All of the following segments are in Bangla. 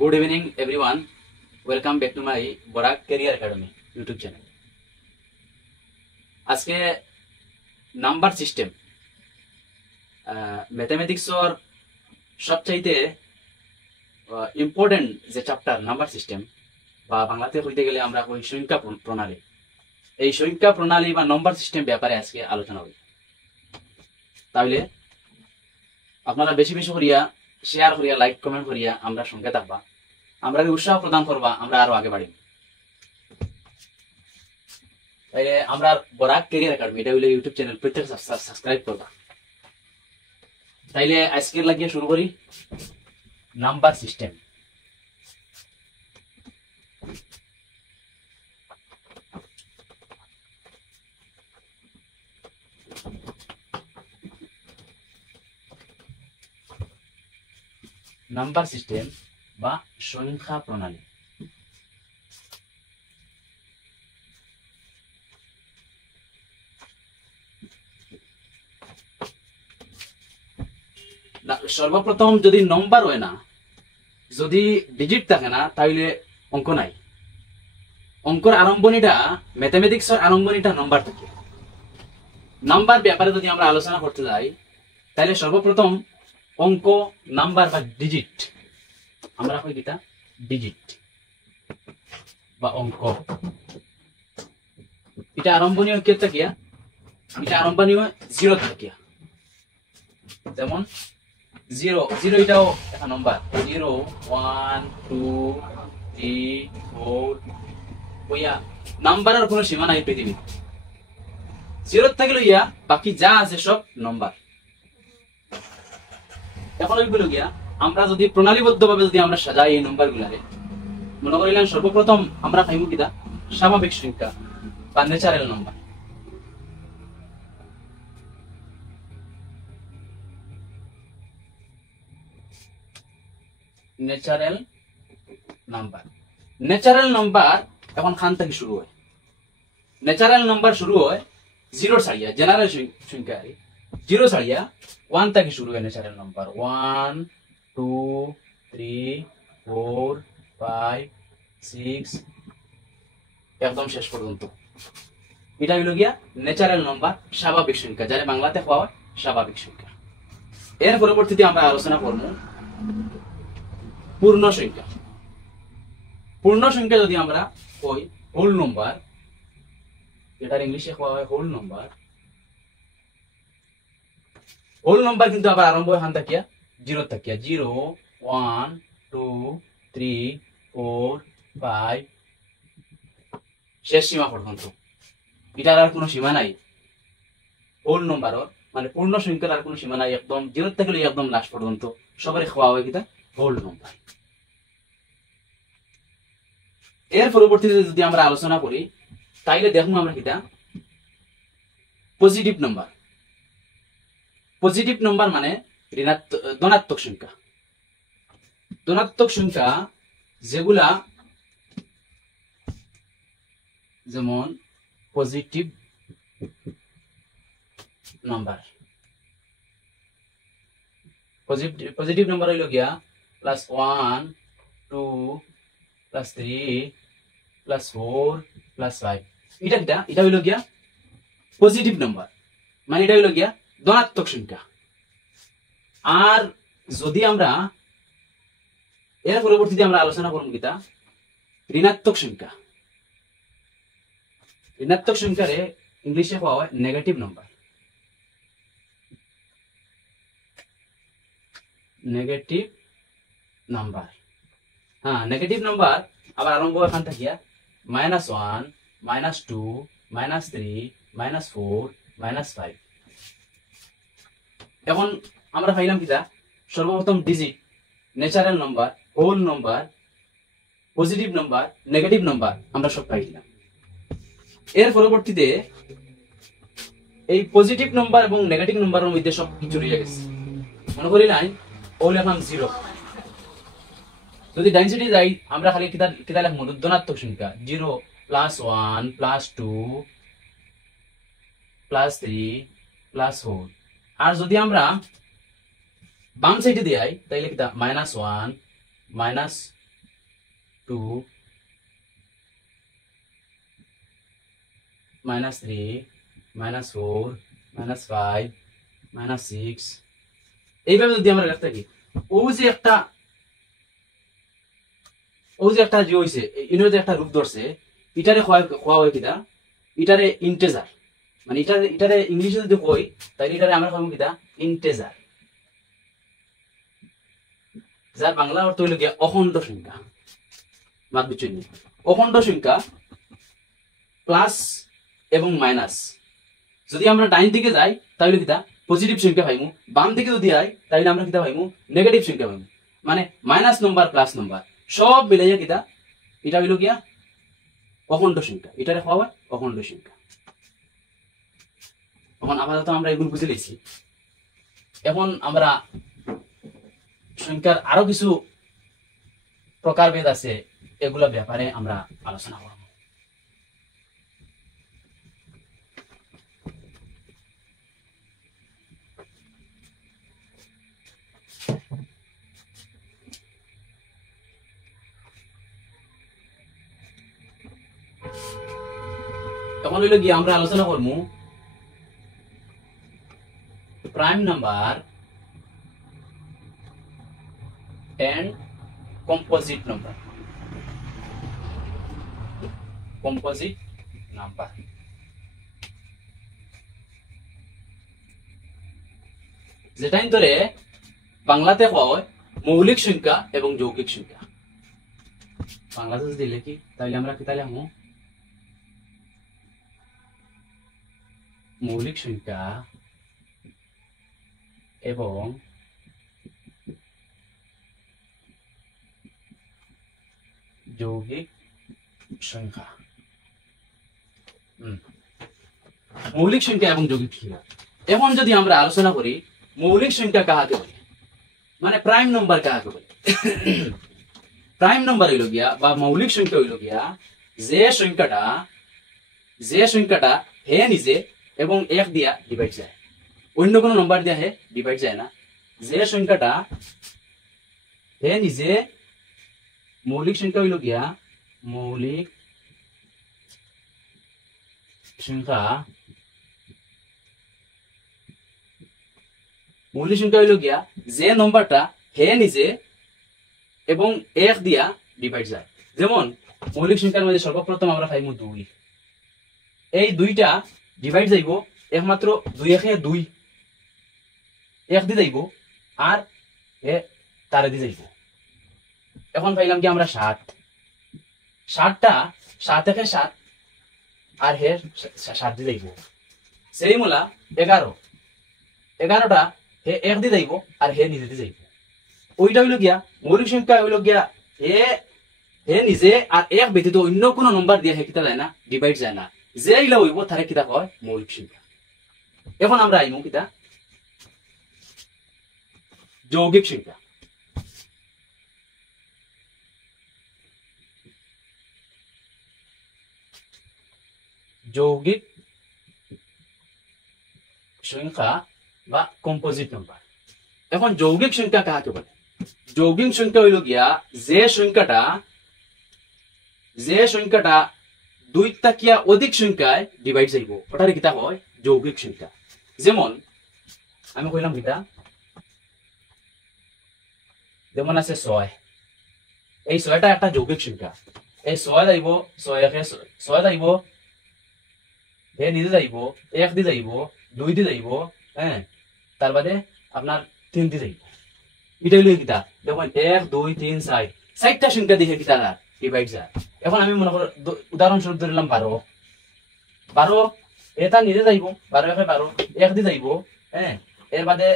Good evening, everyone. Welcome back to my Borak Career Academy YouTube channel. আজকে নাম্বার সিস্টেম ম্যাথমেটিক্সর সবচাইতে ইম্পর্টেন্ট যে চ্যাপ্টার নাম্বার সিস্টেম বা বাংলাতে কইতে গেলে আমরা কই সংখ্যা প্রণালী। এই সংখ্যা প্রণালী বা নাম্বার সিস্টেম ব্যাপারে আজকে আলোচনা হবে। তাহলে আপনারা বেশি বেশি করিয়া শেয়ার করিয়া লাইক কমেন্ট করিয়া আমরা সঙ্গে থাকবা, আমরা উৎসাহ প্রদান করবা, আমরা আরো আগে বাড়িব। তাইলে আমরা বরাক ক্যারিয়ার একাডেমি এটা হইলে ইউটিউব চ্যানেল প্রত্যেক সাবস্ক্রাইব করবা। তাইলে আজকের লাগিয়ে শুরু করি নাম্বার সিস্টেম। নাম্বার সিস্টেম বা সংখ্যা প্রণালী। সর্বপ্রথম যদি নম্বর হয় না, যদি ডিজিট থাকে না, তাহলে অঙ্ক নাই। অঙ্কর আরম্ভণীটা ম্যাথমেটিক্সের আরম্ভণীটা নম্বর থাকে। নাম্বার ব্যাপারে যদি আমরা আলোচনা করতে যাই, তাহলে সর্বপ্রথম অঙ্ক নাম্বার বা ডিজিট, আমরা কই কিটা ডিজিট বা অঙ্ক, এটা আরম্ভণীয় কে থাকিয়া, এটা আরম্ভণীয় জিরো থাকিয়া। যেমন জিরো জিরো এটাও একটা নম্বর, 0 1 2 3 4 কইয়া নাম্বারের কোনো সীমা নাই পৃথিবী। জিরো থেকে লইয়া বাকি যা আছে সব নম্বর। এখন ওইগুলো গিয়া আমরা যদি প্রণালীবদ্ধ ভাবে যদি আমরা সাজাই এই নম্বর গুলারে, মনে করিলেন সর্বপ্রথম আমরা পাইব কিটা স্বাভাবিক সংখ্যা বা natural number. Natural number, natural number এখন খান থেকে শুরু হয়। ন্যাচারাল নাম্বার শুরু হয় জিরো ছাড়িয়া, জেনারেল সংখ্যা জিরো ছাড়িয়া 1 থেকে শুরু হয় ন্যাচারাল নাম্বার। 1 2 3 4 5 6 একদম শেষ পর্যন্ত। এটা হইল গিয়া ন্যাচারাল নাম্বার, স্বাভাবিক সংখ্যা, যারা বাংলাতে পাওয়া হয় স্বাভাবিক সংখ্যা। এর পরবর্তীতে আমরা আলোচনা করব পূর্ণ সংখ্যা। পূর্ণ সংখ্যা যদি আমরা কই হোল নাম্বার, এটার ইংলিশে কোয়া হয় হোল নাম্বার। হোল নাম্বার কিন্তু আবার আরম্ভ হয় থাকিয়া জিরো থাকিয়া, 0 1 2 3 4 5 শেষ সীমা পর্যন্ত। এটার আর কোনো সীমা নাই হোল নাম্বারর, মানে পূর্ণ সংখ্যার আর কোনো সীমা নাই। একদম জিরো থেকে লই একদম লাস্ট পর্যন্ত সবারই খাওয়া হয় কিটা হোল নাম্বার। এর পরবর্তীতে যদি আমরা আলোচনা করি, তাইলে দেখুন আমরা কিটা পজিটিভ নাম্বার। পজিটিভ নাম্বার মানে ধনাত্মক সংখ্যা। ধনাত্মক সংখ্যা যেগুলা, যেমন পজিটিভ নাম্বার। পজিটিভ নাম্বার হইল গিয়া +1 2 +3 +4 +5। এটা হইল গিয়া পজিটিভ নাম্বার, মানে এটা হইল গিয়া ধনাত্মক সংখ্যা। আর যদি আমরা এর পরবর্তীতে আমরা আলোচনা করব কিটা ঋণাত্মক সংখ্যা। ঋণাত্মক সংখ্যারে ইংলিশে পাওয়া হয় নেগেটিভ নাম্বার। নেগেটিভ নাম্বার, হ্যাঁ নেগেটিভ নাম্বার আবার আরম্ভ এখান থাকিয়া -1 -2 -3 -4 -5। এখন আমরা পাইলাম কিটা সর্বপ্রথম digit, natural number, whole number, positive number, negative number আমরা সব পাইলাম। এর পরবর্তীতে এই পজিটিভ নাম্বার এবং নেগেটিভ নাম্বারের মধ্যে সব কিছু রয়ে গেছে। মনে করি নাই ও লিখলাম জিরো, যদি ডাইন সাইডে যাই আমরা খালি কিতা লিখব ধনাত্মক সংখ্যা 0 +1 +2 +3 +4। আর যদি আমরা বাম সাইডে দিই তাইলে কিটা -1 -2 2 -3 -4 -5 -6 এইভাবে যদি আমরা লিখতে থাকি ও যে একটা যে হইছে ইনোর যে একটা রূপ ধরছে এটারে খোয়া হয় কিনা এটারে ইন্টেজার মানে এটারে ইংলিশে যদি কই তাহলে এটারে আমরা কইব কিনা ইন্টেজার যার বাংলা অর্থ হইল গিয়া অখণ্ড সংখ্যা মাত বুঝছেন অখণ্ড সংখ্যা প্লাস এবং মাইনাস যদি আমরা ডাইন দিকে যাই তাহলে কিতা পজিটিভ সংখ্যা পাইমু বাম দিকে যদি যাই তাহলে আমরা কিতা পাইমু নেগেটিভ সংখ্যা পাইমু মানে মাইনাস নাম্বার প্লাস নাম্বার সব মিলাইয়া কিতা এটা হইল গিয়া অখণ্ড সংখ্যা এটারে খাওয়া হয় অখণ্ড সংখ্যা এখন আপাতত আমরা এগুলো বুঝে নিয়েছি এখন আমরা সংখ্যার আরো কিছু প্রকারভেদ আছে এগুলো ব্যাপারে আমরা আলোচনা করব এখন হইল গিয়ে আমরা আলোচনা করবো prime number and composite number যেটা ধরে বাংলাতে হয় মৌলিক সংখ্যা এবং যৌগিক সংখ্যা বাংলাতে যদি লিখি তাহলে আমরা কি তাহলে আমো মৌলিক সংখ্যা এবং যৌগিক সংখ্যা মৌলিক সংখ্যা এবং যৌগিক সংখ্যা এখন যদি আমরা আলোচনা করি মৌলিক সংখ্যা কাহাকে বলে মানে প্রাইম নাম্বার কাহাকে বলে প্রাইম নাম্বার হইল গিয়া বা মৌলিক সংখ্যা হইল গিয়া যে সংখ্যাটা হে নিজে এবং এক দিয়া ডিভাইড যায় অন্য কোনো নাম্বার দিয়া হে ডিভাইড যায় না যে সংখ্যাটা হে নিজে মৌলিক সংখ্যা হইল গিয়া মৌলিক সংখ্যা হইল গিয়া যে নম্বরটা হে নিজে এবং এক দিয়া ডিভাইড যায় যেমন মৌলিক সংখ্যার মধ্যে সর্বপ্রথম আমরা পাইমু 2 এই 2টা ডিভাইড যাইব একমাত্র 2 একে 2 এক দি যাইব আর এ তারে দি যাইব এখন পাইলাম কি আমরা 7টা 7 একে 7 আর হে 7 দি যাইব সেই মোলা 11টা হে এক দি যাইব আর হে নিজে দি যাইব ওইটা হইল গিয়া মৌলিক সংখ্যা হইল গিয়া হে নিজে আর এক ব্যতীত অন্য কোনো নম্বর দিয়ে হে কিতা যায় না ডিভাইড যায় না যে ইলা হইব তারে কিতা কয় মৌলিক সংখ্যা এখন আমরা আইমু কিতা যৌগিক সংখ্যা যৌগিক সংখ্যা বা কম্পোজিট নাম্বার এখন যৌগিক সংখ্যা কাহাকে বলে যৌগিক সংখ্যা হইল গিয়া যে সংখ্যাটা 2 তাকিয়া অধিক সংখ্যায় ডিভাইড যাইব ওটারে কিতা হয় যৌগিক সংখ্যা যেমন আমি কইলাম কিতা যেমন আছে 6 এই 6টা একটা যৌগিক সংখ্যা এই 6 যাইব 6 একে 6 যাইব হে নিজে যাইব এক দি যাইব 2 দি যাইব হ্যাঁ তার বাদে আপনার 3 দি যাইব এটা হইল কিতা দেখুন 1 2 3 4 4টা সংখ্যা দিয়ে কিতা ডিভাইড যায় এখন আমি মনে করি উদাহরণস্বরূপ ধরলাম 12 এটা নিজে যাইব 12 একে 12 এক দি যাইব হ্যাঁ এর বাদে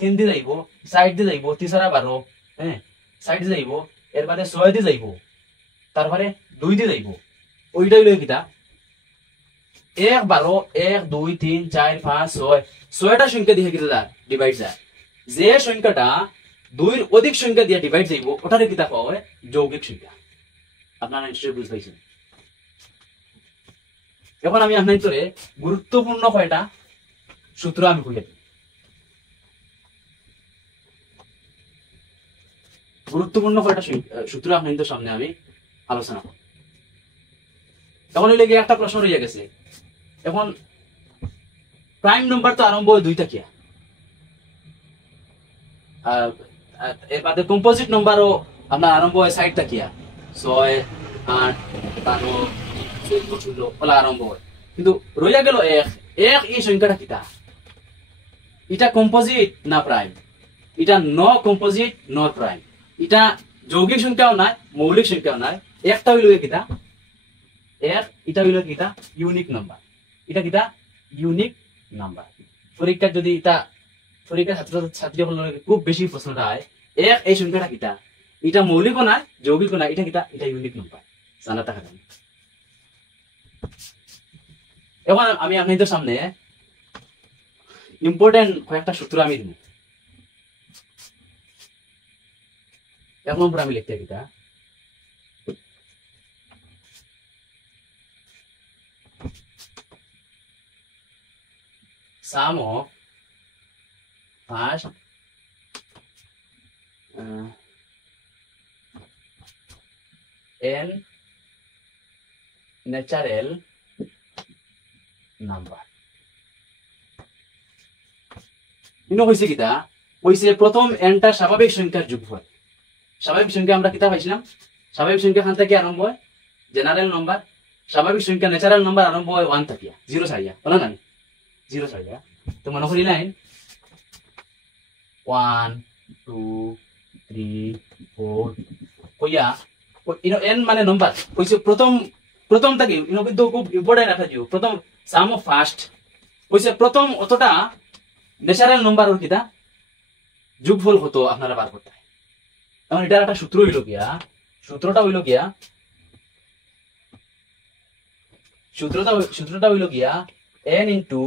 3 দি যাইব 4 দি যাইব 3 12 হ্যাঁ 4 দি যাইব এর বাদে 6 দি যাইব তারপরে 2 দি যাইব ওইটা হইল কিতা 1 12 1 2 3 4 5 6 6টা সংখ্যা দিয়ে কিতা ডিভাইড যায় যে সংখ্যাটা 2 অধিক সংখ্যা দিয়ে ডিভাইড যাইব ওটারে কিতা কয় যৌগিক সংখ্যা আপনারা নিশ্চয়ই বুঝতে পারছেন এখন আমি আপনার ভিতরে গুরুত্বপূর্ণ কয়টা সূত্র আমি কইয়া দিই গুরুত্বপূর্ণ কয়টা সূত্র আপনাদের সামনে আমি আলোচনা করব। এখন হইলে গিয়ে একটা প্রশ্ন রয়ে গেছে, এখন প্রাইম নাম্বার তো আরম্ভ হয় 2 থাকিয়া, এর বাদে কম্পোজিট নাম্বারও আপনার আরম্ভ হয় 60 থাকিয়া, 6 8 12 14 16 ওলা আরম্ভ হয়। কিন্তু রইয়া গেল এক এক, এই সংখ্যাটা কিটা? এটা কম্পোজিট না প্রাইম? এটা ন কম্পোজিট নট প্রাইম। এটা যৌগিক সংখ্যাও নাই, মৌলিক সংখ্যাও নাই, একটা হইল কিটা এক, এটা হইল কিটা ইউনিক নাম্বার। এটা কিটা ইউনিক নাম্বার। পরীক্ষা যদি এটা পরীক্ষা ছাত্র ছাত্রী খুব বেশি প্রশ্নটা হয়, এক এই সংখ্যাটা কিটা? এটা মৌলিকও নাই, যৌগিকও নাই, এটা কিটা? এটা ইউনিক নাম্বার। জানা থাকা যায়। এখন আমি আপনাদের সামনে ইম্পর্টেন্ট কয়েকটা সূত্র আমি দিব। 1 নম্বর আমি লিখতে কিটা sum of first n natural number। ইনো হইছে কিটা? হইছে প্রথম nটা স্বাভাবিক সংখ্যার যোগফল। স্বাভাবিক সংখ্যা আমরা কিতা পাইছিলাম? স্বাভাবিক সংখ্যা খান থেকে আরম্ভ হয় জেনারেল নাম্বার। স্বাভাবিক সংখ্যা ন্যাচারাল নাম্বার আরম্ভ হয় 1 থাকিয়া, 0 ছাড়িয়া, বলো না 0 ছাড়িয়া। তো মনে করি লাইন 1 2 3 4 কইয়া ইনো n মানে নাম্বার কইছে প্রথম থেকে ইনো কিন্তু খুব ইম্পর্টেন্ট একটা জিও। প্রথম সাম অফ ফার্স্ট কইছে প্রথম অতটা ন্যাচারাল নাম্বারের কিটা যোগফল হতো আপনারা বার করতে। এখন এটার একটা সূত্র হইল গিয়া, সূত্রটা হইল গিয়া n into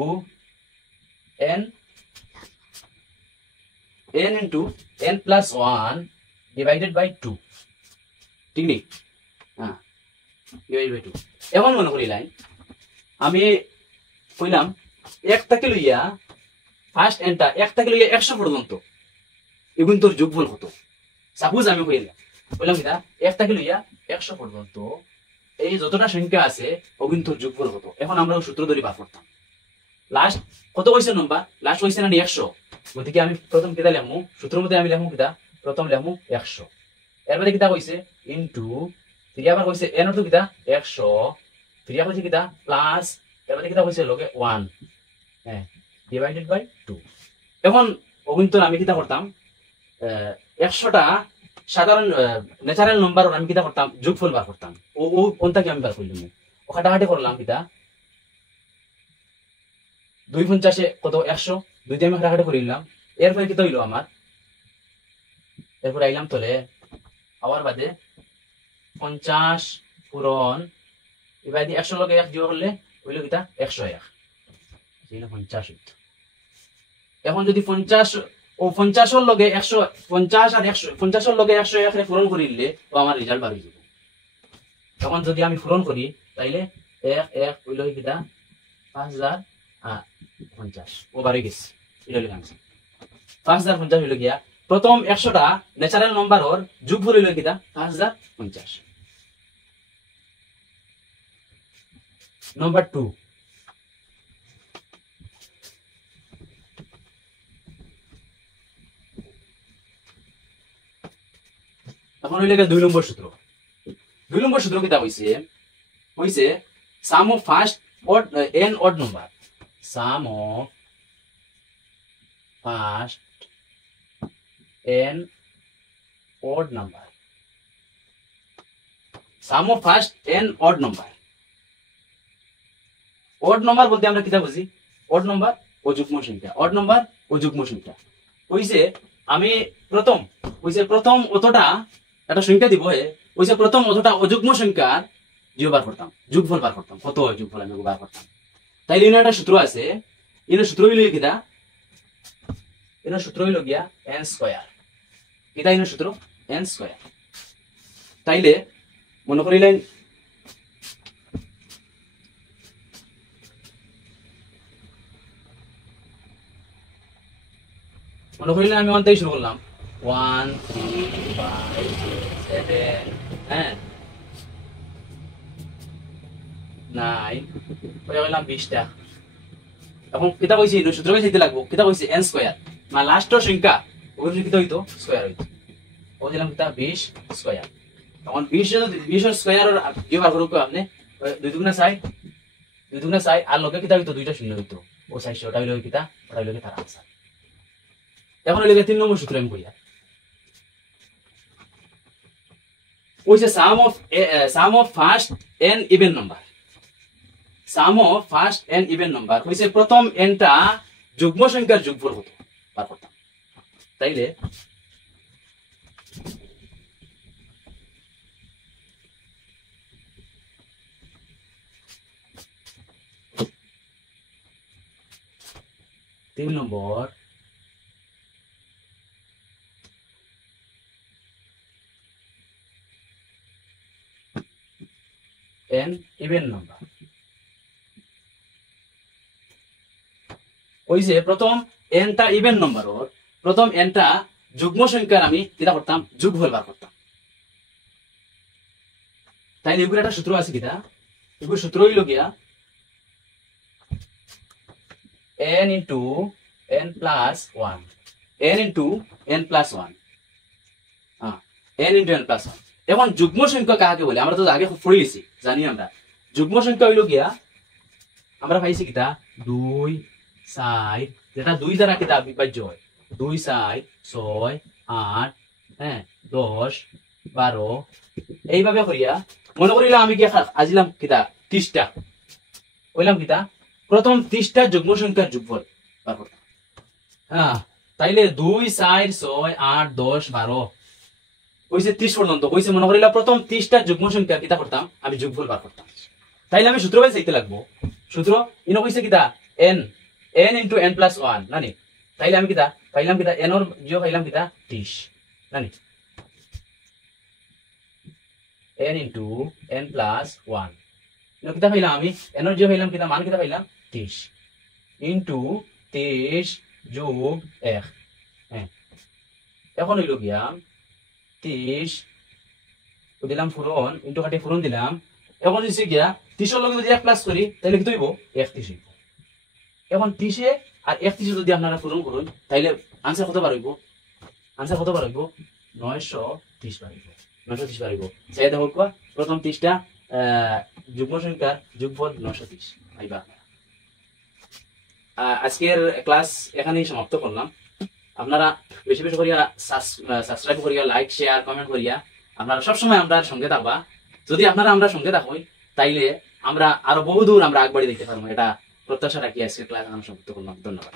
n plus 1 divided by 2, ঠিক নেই? হ্যাঁ, divided by 2। এখন মনে করি লাইন আমি কইলাম 1 থেকে লইয়া ফার্স্ট nটা 1 থেকে লইয়া 100 পর্যন্ত এগুন তোর যোগফল হতো। সাপোজ আমি কইলাম কিটা 1 থেকে লইয়া 100 পর্যন্ত এই যতটা সংখ্যা আছে ওগুন তোর যোগফল হতো। এখন আমরা সূত্র ধরে বার করতাম। লাস্ট কত কইছে নাম্বার? লাস্ট কইছে না 100। গতিকে আমি প্রথম কিটা লিখমু, সূত্রের মধ্যে আমি লিখমু কিটা? প্রথম লিখমু 100। এরপরে কিটা কইছে ইনটু, ফিরিয়া আবার কইছে n অর্থ কিটা 100, ফিরিয়া কইছে কিটা প্লাস, এরপরে কিটা কইছে লগে 1, হ্যাঁ, ডিভাইডেড বাই 2। এখন ওগুন তোর আমি কিটা করতাম? 100টা সাধারণ ন্যাচারাল নাম্বার আমি কিটা করতাম? যোগফল বার করতাম। ও কোনটাকে আমি বার করলাম, ও কাটাকাটি করলাম কিটা 2 50 কত 100, 2 দিয়ে আমি কাটাকাটি করে নিলাম। এরপরে কিটা হইলো আমার, এরপরে আইলাম তোলে আবার বাদে 50 পূরণ এবার 100 লগে 1 যোগ করলে হইলো কিটা 101, 50 হইতো। এখন যদি 50 ও 50 এর লগে 150 আর 100, 50 এর লগে 101 রে পূরণ করিলে তো আমার রেজাল্ট বার হয়ে যাবে। তখন যদি আমি পূরণ করি তাইলে 1 1 হইলো কিটা 5050 ও বার হয়ে গেছে। এটা হইলো आंसर। 5050 হইলো গিয়া প্রথম 100টা ন্যাচারাল নাম্বারর যোগফল হইলো কিটা 5050। নাম্বার 2, এখন হইলে 2 নম্বর সূত্র। 2 নম্বর সূত্র কিটা হইছে sum of first odd n odd number, sum of first n odd number, sum of first n odd number। odd number বলতে আমরা কিটা বুঝি? odd number ও যুগ্ম সংখ্যা, odd number ও যুগ্ম সংখ্যা। কইছে আমি প্রথম অতটা একটা সংখ্যা দিব, কইছে প্রথম অতটা অযুগ্ম সংখ্যার বার করতাম, যোগফল বার করতাম। কত যোগফল আমি বার করতাম। তাইলে এর একটা সূত্র আছে, এর সূত্র হইলো কিটা? এর সূত্র হইলো গিয়া n স্কয়ার। এটা এর সূত্র n স্কয়ার। তাইলে মনে করিলেন আমি 1 থেকে শুরু করলাম, 1 3 5 6 7, হ্যাঁ 9 হয়ে গেলাম 20টা। এখন কিতা কইছি সূত্র কইতে লাগবো, কিতা কইছি n স্কয়ার মানে লাস্টের সংখ্যা ওগুলো কিতা হইতো স্কয়ার হইতো। ও দিলাম কিতা 20 স্কয়ার। তখন 20 এর স্কয়ার আর কি বার করব আপনি 2 দুগুণা 6 2 দুগুণা 6 আর লগে কিতা হইতো দুইটা শূন্য হইতো। ও 6 ওটা হইলো কিতা, ওটা হইলো তার আনসার। এখন হইলো 3 নম্বর সূত্র আমি কইয়া ওইছে sum of first n even number, sum of first n even number হইছে প্রথম n টা যুগ্ম সংখ্যার যোগফল হতো বার করতাম। তাইলে তিন নম্বর n even number হইছে প্রথম n টা ইভেন নাম্বার ওর প্রথম n টা যুগ্ম সংখ্যার আমি কিটা করতাম যোগফল বার করতাম। তাই এগুলো একটা সূত্র আছে কিটা, এগুলো সূত্র হইল গিয়া n into n plus 1 n into n plus 1 n into n plus 1। এখন যুগ্ম সংখ্যা কাকে বলে আমরা তো আগে পড়ে গেছি, জানি আমরা যুগ্ম সংখ্যা হইল গিয়া আমরা পাইছি কিটা 2 4 যেটা 2 দ্বারা কিটা বিভাজ্য হয় 2 4 6 8 হ্যাঁ 10 12 এইভাবে করিয়া মনে করিলাম আমি কি আজিলাম কিটা 30টা কইলাম কিটা প্রথম 30টা যুগ্ম সংখ্যার যোগফল বার করতাম। হ্যাঁ তাইলে 2 4 6 8 10 12 কইছে 30 পর্যন্ত কইছে মনে করিলাম প্রথম 30টা যুগ্ম সংখ্যা কিটা করতাম আমি যোগফল বার করতাম। তাইলে আমি সূত্র বাই চাইতে লাগবো, সূত্র ইনো কইছে কিটা n into n plus 1 নানি। তাইলে আমি কিটা পাইলাম কিটা n এর জিও পাইলাম কিটা 30 নানি n into n plus 1 ইনো কিটা পাইলাম আমি n এর জিও পাইলাম কিটা মান কিটা পাইলাম 30 into 30 যোগ 1 হ্যাঁ এখন হইল গিয়া 30 দিলাম ফুরন ইনটু কাটে ফুরন দিলাম। এখন দিছি গিয়া 30 এর লগে যদি 1 প্লাস করি তাহলে কি হইব 31 হইব। এখন 30 এ আর 31 যদি আপনারা ফুরন করুন তাহলে आंसर কত বার হইব, आंसर কত বার হইব 930 বার হইব 930 বার হইব। সেই দেখো কোয়া প্রথম 30টা যুগ্ম সংখ্যার যোগফল 930 আইবা। আজকের ক্লাস এখানেই সমাপ্ত করলাম। আপনারা বেশি বেশি করিয়া সাবস্ক্রাইব করিয়া লাইক শেয়ার কমেন্ট করিয়া আপনারা সবসময় আমরা সঙ্গে থাকবা। যদি আপনারা আমরা সঙ্গে থাকুন তাইলে আমরা আরো বহু দূর আমরা আগবাড়ি দেখতে পারবো, এটা প্রত্যাশা রাখি আজকের ক্লাস আমরা সমাপ্ত করলাম। ধন্যবাদ।